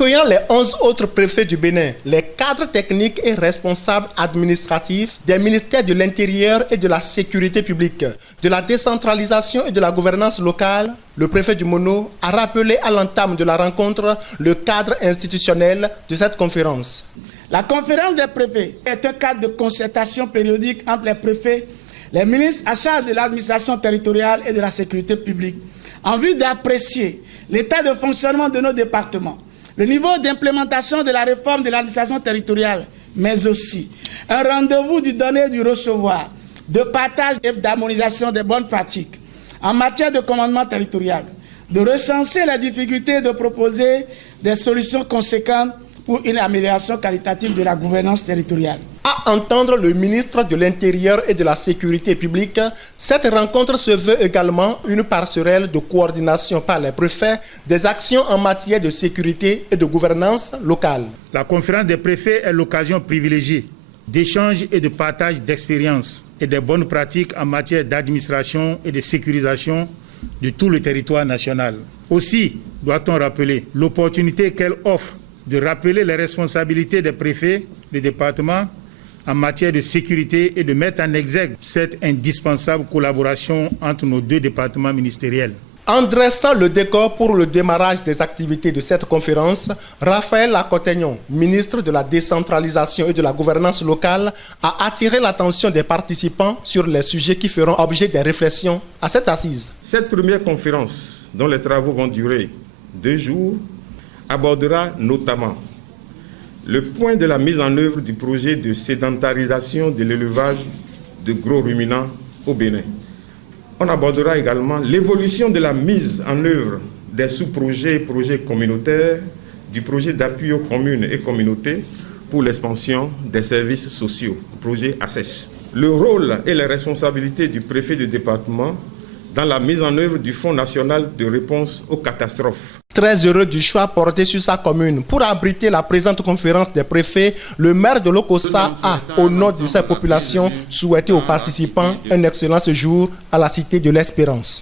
Accueillant les 11 autres préfets du Bénin, les cadres techniques et responsables administratifs des ministères de l'Intérieur et de la Sécurité publique, de la décentralisation et de la gouvernance locale, le préfet du Mono a rappelé à l'entame de la rencontre le cadre institutionnel de cette conférence. La conférence des préfets est un cadre de concertation périodique entre les préfets, les ministres à charge de l'administration territoriale et de la sécurité publique, en vue d'apprécier l'état de fonctionnement de nos départements, le niveau d'implémentation de la réforme de l'administration territoriale, mais aussi un rendez-vous du donner et du recevoir, de partage et d'harmonisation des bonnes pratiques en matière de commandement territorial, de recenser les difficultés et de proposer des solutions conséquentes pour une amélioration qualitative de la gouvernance territoriale. À entendre le ministre de l'Intérieur et de la Sécurité publique, cette rencontre se veut également une passerelle de coordination par les préfets des actions en matière de sécurité et de gouvernance locale. La conférence des préfets est l'occasion privilégiée d'échanges et de partage d'expériences et de bonnes pratiques en matière d'administration et de sécurisation de tout le territoire national. Aussi, doit-on rappeler l'opportunité qu'elle offre de rappeler les responsabilités des préfets des départements en matière de sécurité et de mettre en exergue cette indispensable collaboration entre nos deux départements ministériels. En dressant le décor pour le démarrage des activités de cette conférence, Raphaël Lacotegnon, ministre de la décentralisation et de la gouvernance locale, a attiré l'attention des participants sur les sujets qui feront objet des réflexions à cette assise. Cette première conférence, dont les travaux vont durer 2 jours, abordera notamment le point de la mise en œuvre du projet de sédentarisation de l'élevage de gros ruminants au Bénin. On abordera également l'évolution de la mise en œuvre des sous-projets et projets communautaires du projet d'appui aux communes et communautés pour l'expansion des services sociaux, projet ACES. Le rôle et les responsabilités du préfet du département dans la mise en œuvre du Fonds national de réponse aux catastrophes. Très heureux du choix porté sur sa commune pour abriter la présente conférence des préfets, le maire de Lokossa a, au nom de sa population, souhaité aux participants un excellent séjour à la Cité de l'Espérance.